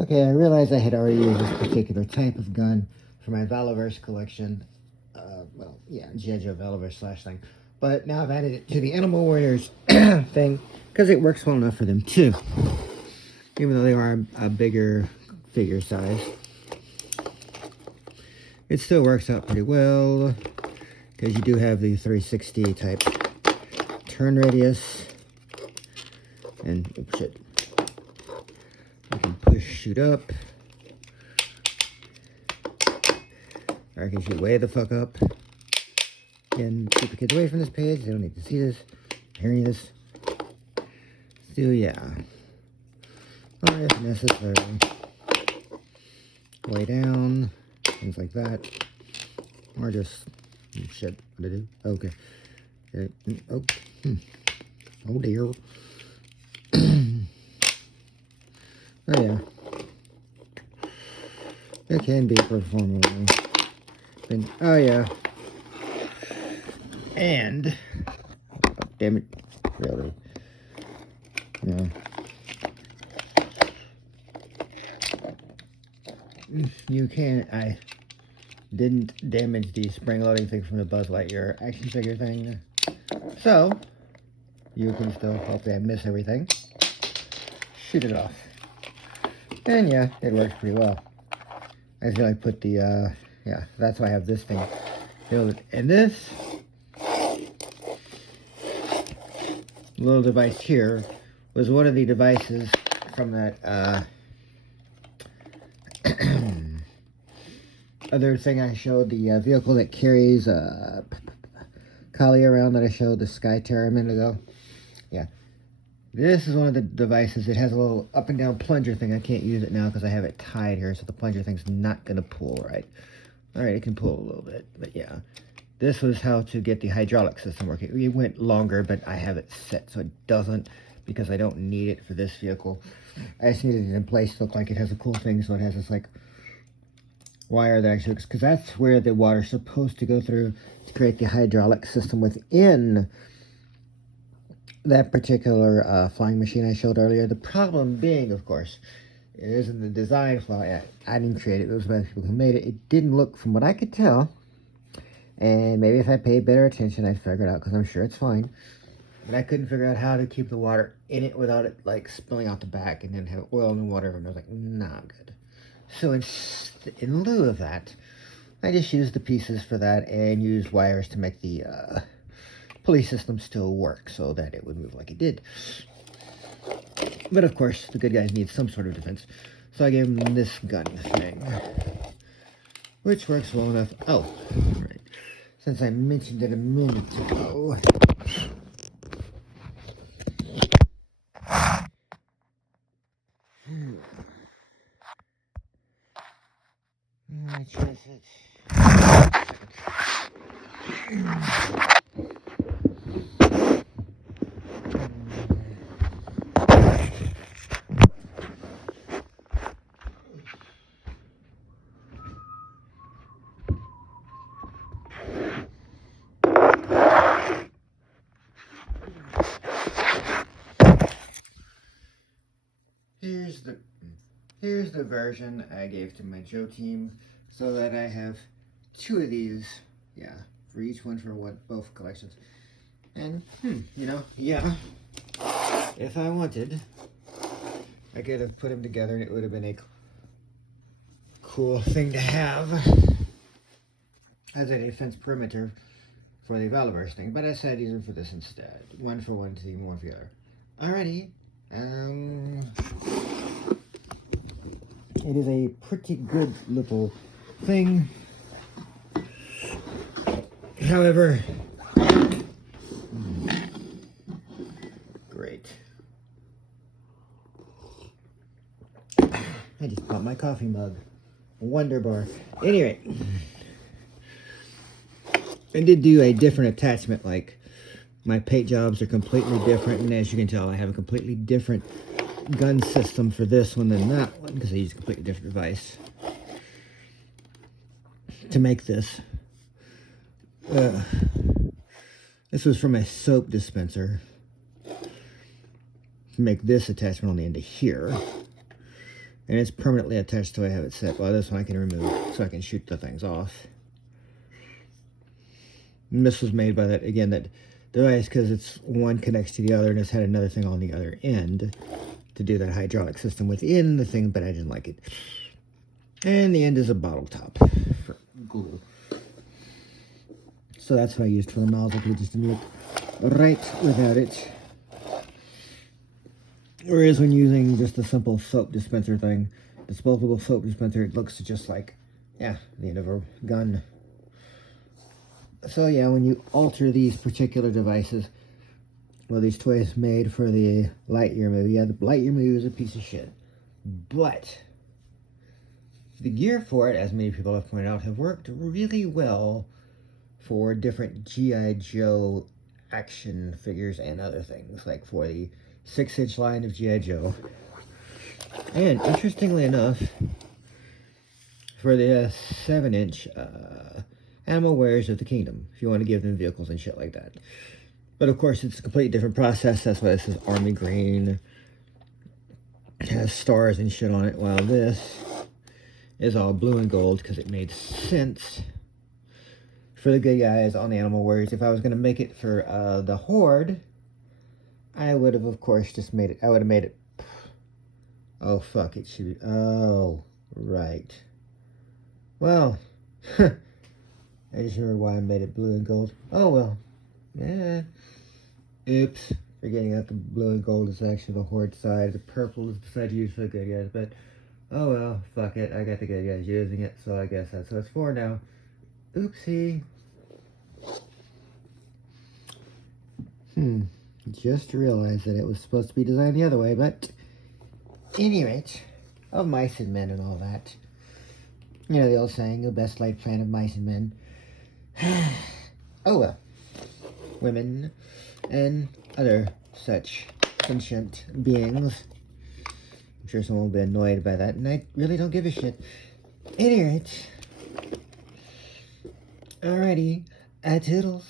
Okay, I realized I had already used this particular type of gun for my Valaverse collection. Well, yeah, Jejo Valaverse slash thing. But now I've added it to the Animal Warriors thing because it works well enough for them too. Even though they are a bigger figure size, it still works out pretty well because you do have the 360 type turn radius. And, oh shit. I can push, shoot up. Or I can shoot way the fuck up. Again, keep the kids away from this page. They don't need to see this, hearing this. Still, yeah. Oh, if necessary. Lay down, things like that. Or just, oh, shit, what did I do? Okay. Oh, oh dear. Oh, yeah. It can be performed. Oh, yeah. And, oh, damn it, really. Yeah. You can, I didn't damage the spring loading thing from the Buzz Lightyear action figure thing. So, you can still, hopefully I miss everything, shoot it off. And yeah, it works pretty well. I feel like put the, yeah, that's why I have this thing built. And this little device here was one of the devices from that, other thing I showed, the vehicle that carries Kali around that I showed the Sky Terror a minute ago. Yeah. This is one of the devices. It has a little up and down plunger thing. I can't use it now because I have it tied here, so the plunger thing's not going to pull right. Alright, it can pull a little bit, but yeah. This was how to get the hydraulic system working. It went longer, but I have it set so it doesn't, because I don't need it for this vehicle. I just needed it in place to look like it has a cool thing, so it has this like wire that I should, because that's where the water's supposed to go through to create the hydraulic system within that particular flying machine I showed earlier. The problem being, of course, it isn't the design flaw. I didn't create it. Those were the people who made it. It didn't look, from what I could tell, and maybe if I paid better attention, I'd figure it out, because I'm sure it's fine. But I couldn't figure out how to keep the water in it without it like spilling out the back and then have oil and water. And I was like, nah, good. So in lieu of that, I just used the pieces for that and used wires to make the pulley system still work so that it would move like it did. But of course, the good guys need some sort of defense. So I gave them this gun thing, which works well enough. Oh, right. Since I mentioned it a minute ago. Here's the version I gave to my Joe team, so that I have two of these, yeah, for each one for both collections. And, you know, yeah, if I wanted, I could have put them together and it would have been a cool thing to have as a defense perimeter for the Valaverse thing. But I said I'd use them for this instead. One for one team, one for the other. Alrighty. It is a pretty good little thing. However, great. I just bought my coffee mug. Wonder bar. Anyway, I did do a different attachment, like my paint jobs are completely different, and as you can tell, I have a completely different gun system for this one than that one, because I use a completely different device to make this. This was from a soap dispenser to make this attachment on the end of here. And it's permanently attached to how I have it set. Well, this one I can remove so I can shoot the things off. And this was made by that, again, that device, because it's one connects to the other and it's had another thing on the other end to do that hydraulic system within the thing, but I didn't like it. And the end is a bottle top for glue. So that's what I used for the nozzle, because it just didn't look right without it. Whereas when using just a simple soap dispenser thing, disposable soap dispenser, it looks just like, yeah, the end of a gun. So yeah, when you alter these particular devices, well, these toys made for the Lightyear movie, yeah, the Lightyear movie was a piece of shit. But the gear for it, as many people have pointed out, have worked really well for different G.I. Joe action figures and other things, like for the 6-inch line of G.I. Joe. And interestingly enough, for the 7-inch Animal Warriors of the Kingdom, if you want to give them vehicles and shit like that. But of course, it's a completely different process. That's why this is army green. It has stars and shit on it, while this is all blue and gold because it made sense for the good guys on the Animal Warriors. If I was going to make it for the Horde, I would have, of course, just made it. I would have made it. Oh, fuck. It should be. Oh, right. Well, I just remembered why I made it blue and gold. Oh, well. Yeah. Oops. Forgetting that the blue and gold is actually the Horde side. The purple is the side used for the good guys. But, oh, well. Fuck it. I got the good guys using it. So I guess that's what it's for now. Oopsie. Just realized that it was supposed to be designed the other way, but at any rate, of mice and men and all that. You know the old saying, the best laid plan of mice and men. Oh well. Women and other such sentient beings. I'm sure someone will be annoyed by that, and I really don't give a shit. At any rate. Alrighty. Toodles.